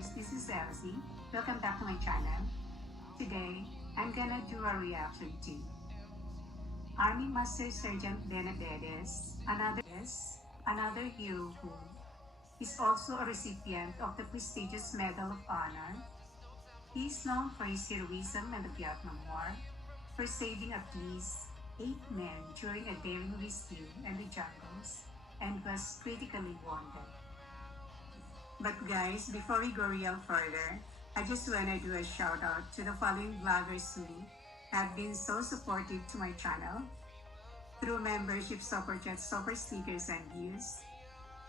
guys, this is Elsie. Welcome back to my channel. Today, I'm gonna do a reaction to Army Master Sergeant Benavides, another hero who is also a recipient of the prestigious Medal of Honor. He is known for his heroism in the Vietnam War, for saving at least 8 men during a daring rescue in the jungles, and was critically wounded. But guys, before we go real further, I just wanna do a shout out to the following vloggers who have been so supportive to my channel through membership, super chats, super stickers, and views.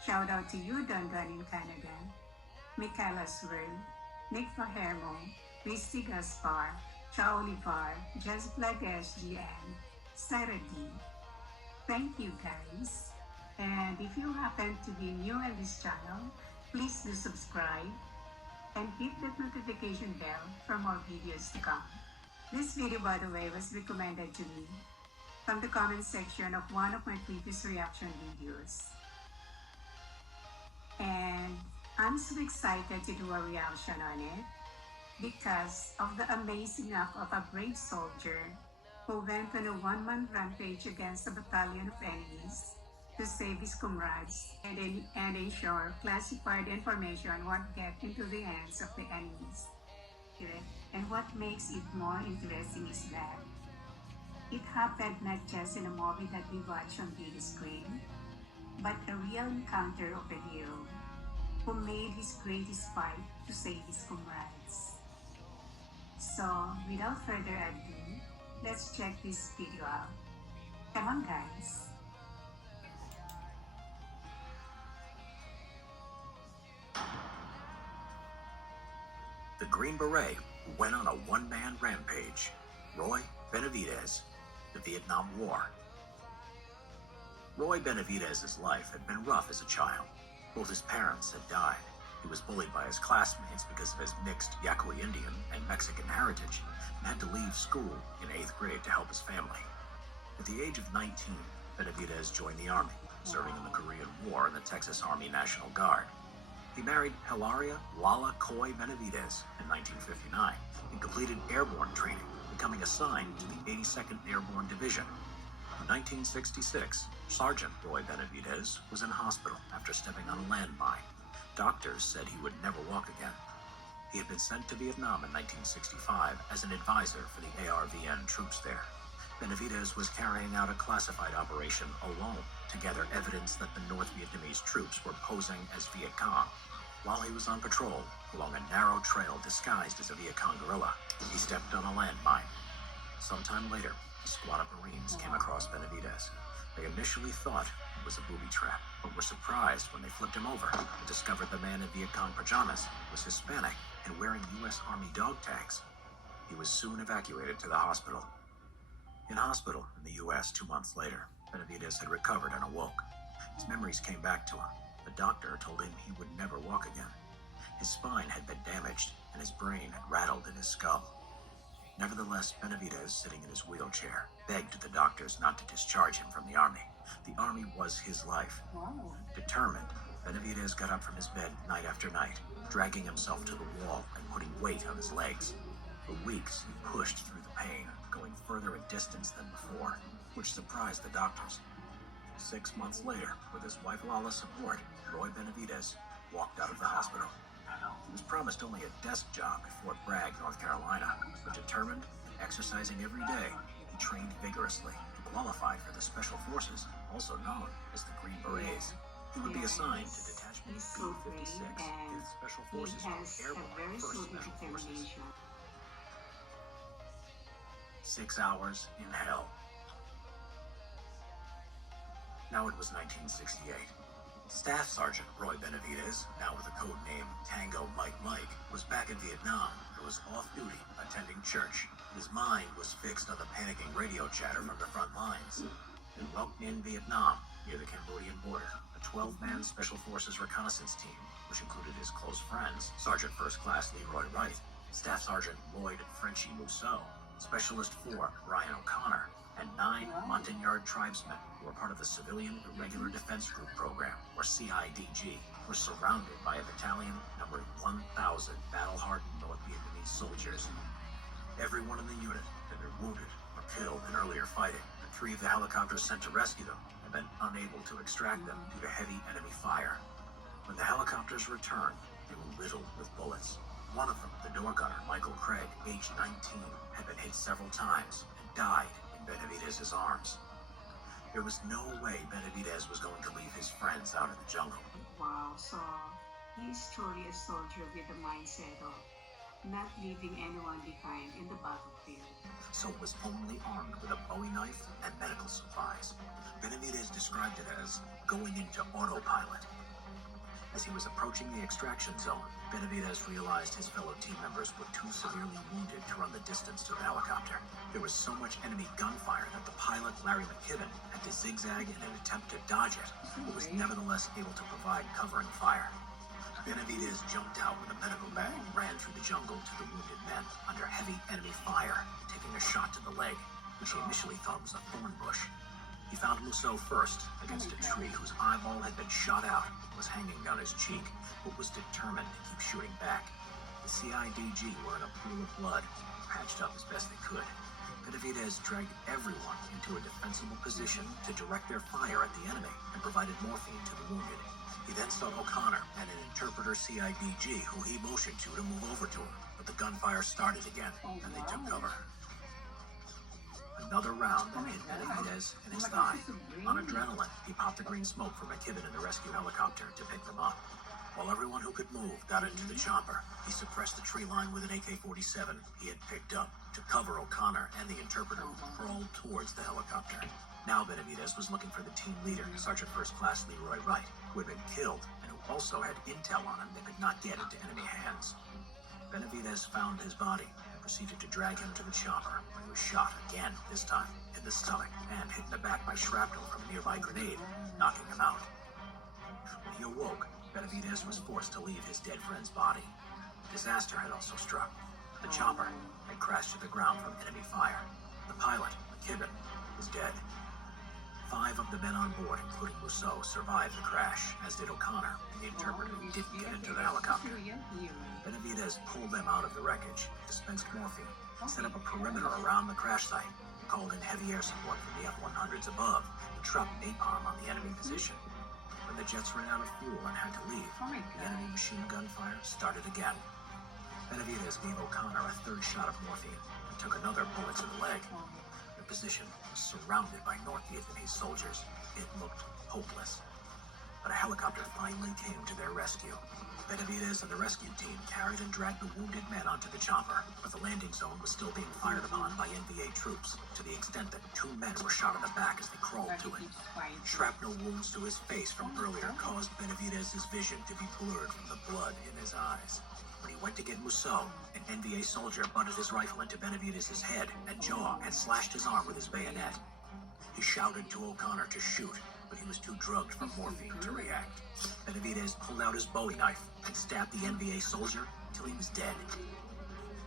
Shout out to you, Don in Canada, Michaela Swirl, Nick Fahermo, Christy Gaspar, Chaolipar, Just Black SG, and Sarah D. Thank you guys. And if you happen to be new in this channel, please do subscribe and hit that notification bell for more videos to come. This video, by the way, was recommended to me from the comment section of one of my previous reaction videos. And I'm so excited to do a reaction on it because of the amazing act of a brave soldier who went on a one-man rampage against a battalion of enemies to save his comrades and ensure classified information won't get into the hands of the enemies. And what makes it more interesting is that it happened not just in a movie that we watch on big screen, but a real encounter of a hero who made his greatest fight to save his comrades. So, without further ado, let's check this video out. Come on guys! The Green Beret who went on a one-man rampage, Roy Benavides, the Vietnam War. Roy Benavides' life had been rough as a child. Both his parents had died. He was bullied by his classmates because of his mixed Yaqui Indian and Mexican heritage and had to leave school in 8th grade to help his family. At the age of 19, Benavides joined the Army, serving in the Korean War in the Texas Army National Guard. He married Hilaria Lala Coy Benavides in 1959 and completed airborne training, becoming assigned to the 82nd Airborne Division. In 1966, Sergeant Roy Benavides was in hospital after stepping on a landmine. Doctors said he would never walk again. He had been sent to Vietnam in 1965 as an advisor for the ARVN troops there. Benavides was carrying out a classified operation alone to gather evidence that the North Vietnamese troops were posing as Viet Cong. While he was on patrol along a narrow trail disguised as a Viet Cong guerrilla, he stepped on a landmine. Sometime later, a squad of Marines came across Benavides. They initially thought it was a booby trap, but were surprised when they flipped him over and discovered the man in Viet Cong pajamas was Hispanic and wearing U.S. Army dog tags. He was soon evacuated to the hospital. In hospital in the U.S. 2 months later, Benavides had recovered and awoke. His memories came back to him. The doctor told him he would never walk again. His spine had been damaged and his brain had rattled in his skull. Nevertheless, Benavides, sitting in his wheelchair, begged the doctors not to discharge him from the Army. The Army was his life. Determined, Benavides got up from his bed night after night, dragging himself to the wall and putting weight on his legs. For weeks, he pushed through the pain, going further in distance than before, which surprised the doctors. 6 months later, with his wife Lala's support, Roy Benavides walked out of the hospital. He was promised only a desk job at Fort Bragg, North Carolina, but determined and exercising every day, he trained vigorously to qualify for the Special Forces, also known as the Green Berets. He would be assigned to Detachment B-56, 5th Special Forces Airborne 1st Special Forces. 6 hours in hell. Now it was 1968. Staff Sergeant Roy Benavides, now with the code name Tango Mike Mike, was back in Vietnam and was off-duty attending church. His mind was fixed on the panicking radio chatter from the front lines. In Vietnam, near the Cambodian border, a 12-man Special Forces reconnaissance team, which included his close friends, Sergeant First Class Leroy Wright, Staff Sergeant Lloyd Frenchie Mousseau, Specialist 4 Ryan O'Connor, and 9 Montagnard tribesmen who were part of the Civilian Irregular Defense Group program, or CIDG, were surrounded by a battalion numbering 1,000 1,000 battle-hardened North Vietnamese soldiers. Everyone in the unit had been wounded or killed in earlier fighting, and 3 of the helicopters sent to rescue them had been unable to extract them due to heavy enemy fire. When the helicopters returned, they were riddled with bullets. One of them, the door gunner, Michael Craig, aged 19, had been hit several times and died in Benavides' arms. There was no way Benavides was going to leave his friends out in the jungle. Wow, so he is truly a soldier with the mindset of not leaving anyone behind in the battlefield. So was only armed with a Bowie knife and medical supplies. Benavides described it as going into autopilot. As he was approaching the extraction zone, Benavides realized his fellow team members were too severely wounded to run the distance to the helicopter. There was so much enemy gunfire that the pilot, Larry McKibben, had to zigzag in an attempt to dodge it, but was nevertheless able to provide covering fire. Benavides jumped out with a medical bag and ran through the jungle to the wounded men under heavy enemy fire, taking a shot to the leg, which he initially thought was a thorn bush. He found Mousseau first, against a tree whose eyeball had been shot out and was hanging down his cheek, but was determined to keep shooting back. The CIDG were in a pool of blood, patched up as best they could. Benavides dragged everyone into a defensible position to direct their fire at the enemy and provided morphine to the wounded. He then saw O'Connor and an interpreter CIDG who he motioned to move over to him, but the gunfire started again, and they took cover. Another round that hit Benavides in his thigh. On adrenaline, he popped the green smoke from McKibben in the rescue helicopter to pick them up. While everyone who could move got into the chopper, he suppressed the tree line with an AK-47 he had picked up to cover O'Connor and the interpreter who crawled towards the helicopter. Now Benavides was looking for the team leader, Sergeant First Class Leroy Wright, who had been killed and who also had intel on him that could not get into enemy hands. Benavides found his body and proceeded to drag him to the chopper, where he was shot again, this time in the stomach, and hit in the back by shrapnel from a nearby grenade, knocking him out. When he awoke, Benavides was forced to leave his dead friend's body. Disaster had also struck. The chopper had crashed to the ground from enemy fire. The pilot, McKibben, was dead. 5 of the men on board, including Mousseau, survived the crash, as did O'Connor and the interpreter who didn't get into the helicopter. Benavides pulled them out of the wreckage, dispensed morphine, set up a perimeter around the crash site, called in heavy air support from the F-100s above, and dropped napalm on the enemy position. When the jets ran out of fuel and had to leave, the enemy machine gun fire started again. Benavides gave O'Connor a 3rd shot of morphine and took another bullet to the leg. The position was surrounded by North Vietnamese soldiers. It looked hopeless. But a helicopter finally came to their rescue. Benavides and the rescue team carried and dragged the wounded men onto the chopper, but the landing zone was still being fired upon by NVA troops, to the extent that 2 men were shot in the back as they crawled to it. Shrapnel wounds to his face from earlier caused Benavides' vision to be blurred from the blood in his eyes. When he went to get Mousseau, an NVA soldier butted his rifle into Benavides' head and jaw and slashed his arm with his bayonet. He shouted to O'Connor to shoot, but he was too drugged from morphine to react. Benavides pulled out his Bowie knife and stabbed the NVA soldier till he was dead.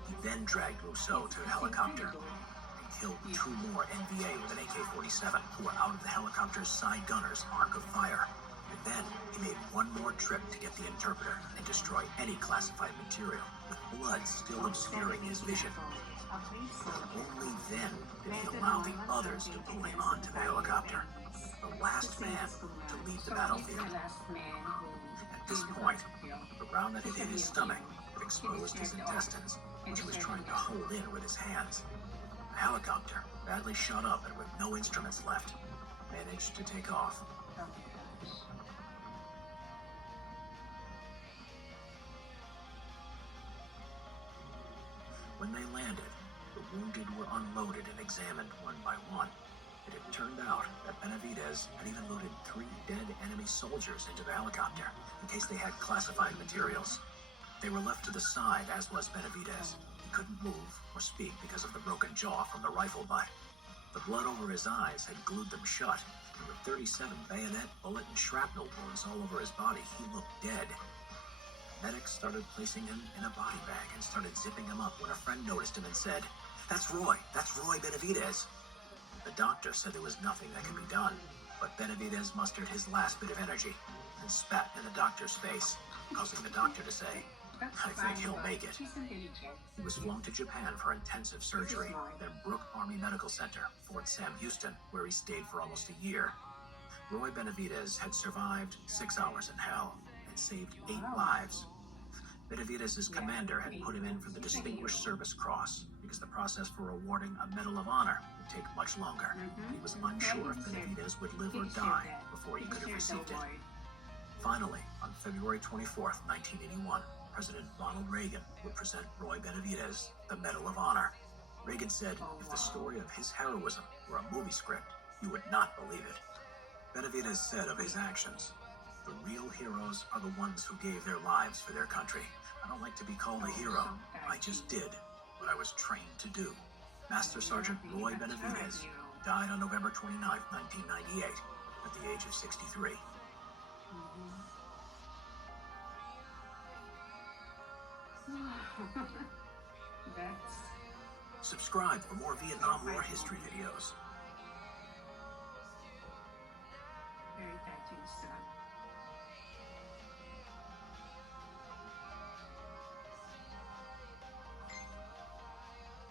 He then dragged Mousseau to the helicopter and killed 2 more NVA with an AK-47 who were out of the helicopter's side gunner's arc of fire. And then he made one more trip to get the interpreter and destroy any classified material, with blood still obscuring his vision. Only then did he allow the others to pull him onto the helicopter, the last man to leave the battlefield. At this point, the round that had hit his stomach had exposed his intestines, which he was trying to hold in with his hands. The helicopter, badly shot up and with no instruments left, managed to take off. When they landed, the wounded were unloaded and examined one by one. It had turned out that Benavides had even loaded 3 dead enemy soldiers into the helicopter in case they had classified materials. They were left to the side, as was Benavides. He couldn't move or speak because of the broken jaw from the rifle butt. The blood over his eyes had glued them shut, and with 37 bayonet, bullet, and shrapnel wounds all over his body, he looked dead. Medics started placing him in a body bag and started zipping him up when a friend noticed him and said, "That's Roy Benavides." The doctor said there was nothing that could be done, but Benavides mustered his last bit of energy and spat in the doctor's face, causing the doctor to say, I think he'll make it. He was flown to Japan for intensive surgery, then Brooke Army Medical Center, Fort Sam Houston, where he stayed for almost a year. Roy Benavides had survived 6 hours in hell and saved 8 lives. Benavides' commander had put him in for the Distinguished Service Cross because the process for awarding a Medal of Honor would take much longer. He was unsure if Benavides would live or die before he could have received it. Finally, on February 24, 1981, President Ronald Reagan would present Roy Benavides the Medal of Honor. Reagan said if the story of his heroism were a movie script, you would not believe it. Benavides said of his actions, "The real heroes are the ones who gave their lives for their country. I don't like to be called a hero. I just did what I was trained to do." Master Sergeant Roy Benavides died on November 29, 1998, at the age of 63. That's Subscribe for more Vietnam War history videos. very touching stuff.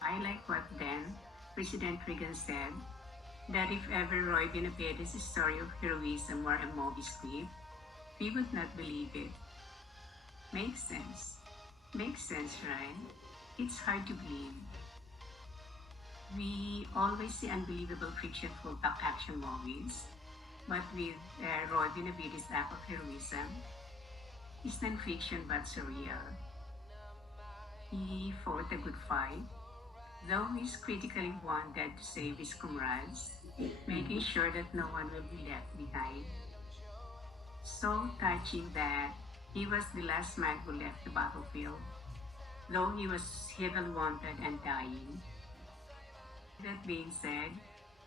I like what then President Reagan said, that if ever Roy Benavides' story of heroism were a movie script, we would not believe it. Makes sense. Makes sense, right? It's hard to believe. We always see unbelievable fictional action movies, but with Roy Benavides' act of heroism, it's non-fiction but surreal. He fought a good fight, though he's critically wanted to save his comrades, making sure that no one will be left behind. So touching that he was the last man who left the battlefield, though he was heavily wounded and dying. That being said,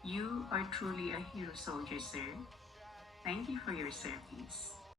you are truly a hero soldier, sir. Thank you for your service.